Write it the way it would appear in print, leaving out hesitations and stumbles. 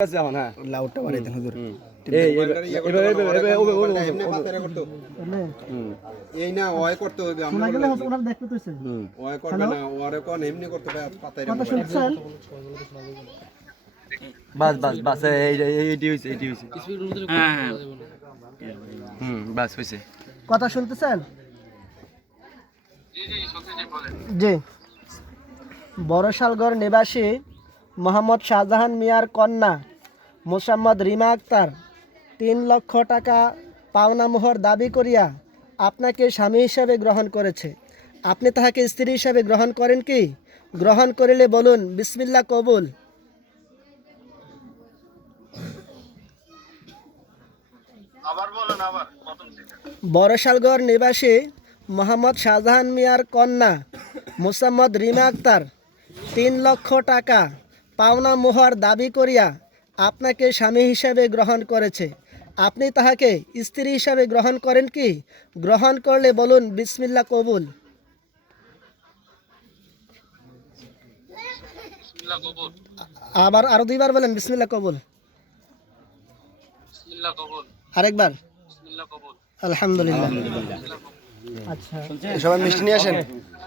লাউডটা বাড়াই দেন হুজুর। এই না ওই করতে হবে আমরা শোনা গেলে ওনারা দেখতে তুইছে ওই করবে না ওরে কোন এমনি করতে হবে পাতাই কথা শুনছেন? বাস বাস বাস এইটি হইছে হ্যাঁ বাস হইছে। কথা শুনতেছেন? জি। বড়শালগড় নিবাসী মোহাম্মদ শাহজাহান মিয়ার কন্যা মোসাম্মদ রিমা আক্তার 3 লক্ষ টাকা পাওনা মোহর দাবি করিয়া আপনাকে স্বামী হিসাবে গ্রহণ করেছে। আপনি তাহাকে স্ত্রী হিসাবে গ্রহণ করেন কি? গ্রহণ করিলে বলুন বিসমিল্লাহ কবুল। বড়শালগড় নিবাসী মোহাম্মদ শাহজাহান মিয়ার কন্যা মোসাম্মদ রিমা আক্তার 3 লক্ষ টাকা পাওনা মোহর দাবি করিয়া আপনাকে স্বামী হিসাবে গ্রহণ করেছে। আপনি তাহাকে স্ত্রী হিসাবে গ্রহণ করেন কি? গ্রহণ করলে বলুন বিসমিল্লাহ কবুল। আরো 2বার বলেন বিসমিল্লাহ কবুল। আরেকবার আলহামদুলিল্লাহ। আচ্ছা, সবাই মিষ্টি নিয়ে আসেন।